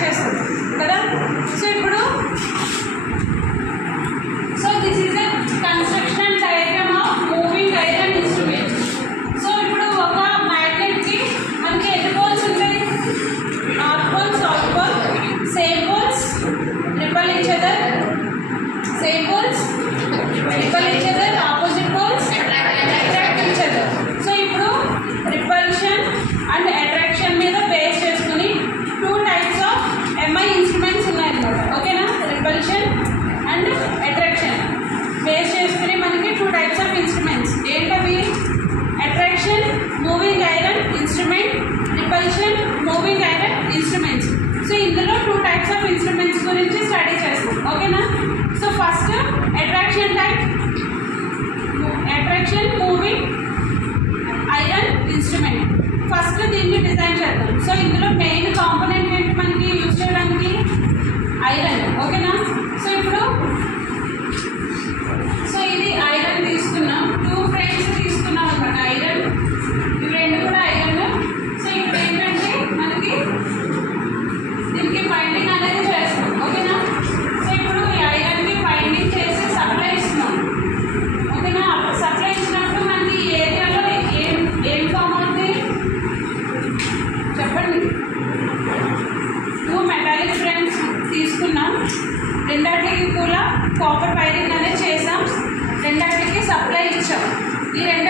Add చేస్తాం కదా. So ఇప్పుడు this is a construction diagram of moving iron instrument. So ఇప్పుడు ఒక మ్యాగ్నెట్కి మనకి ఎన్ని పోల్స్ ఉంటాయి? North pole, south pole, same poles, repel each other, same poles, repel each other, opposite poles, attract each other. So ఇప్పుడు repulsion and attraction మీద base చేసుకుని 2 types of MI instruments ఉన్నాయన్నమాట. ఓకేనా? రిపల్షన్ అండ్ అట్రాక్షన్ బేస్ చేసుకుని మనకి 2 types of instruments. ఏంటవి? Attraction moving iron instrument, repulsion moving iron instruments. So ఇందులో 2 types of instruments గురించి స్టడీ చేస్తాం. ఓకేనా? So first attraction type, attraction moving iron instrument. First దీన్ని డిజైన్ చేద్దాం. సో ఇందులో మెయిన్ కాంపోనెంట్ ఏంటి మనకి యూజ్ చేయడానికి? ఐరన్. ఓకేనా? సో ఇప్పుడు ఇది ఐరన్ తీసుకున్నాం, 2 ఫ్రేమ్స్ తీసుకున్నాం అనమాట. ఐరన్, ఇవి 2 కూడా ఐరన్. సో ఇప్పుడు ఏంటంటే మనకి దీనికి బైండింగ్ అనేది చేస్తాం. ఓకేనా? సో ఇప్పుడు ఈ ఐరన్కి బైండింగ్ చేసి సప్లై ఇస్తున్నాం. ఓకేనా? సప్లై ఇచ్చినప్పుడు మనకి ఈ ఏరియాలో ఏం ఫామ్ అవుతుంది చెప్పండి? 2 మెటాలిక్ ఫ్రేమ్స్ తీసుకున్నాం, రెండాటికి కూడా కాపర్ వైరింగ్ అనేది చేసాం, రెండాటికి సప్లై ఇచ్చాం. ఈ 2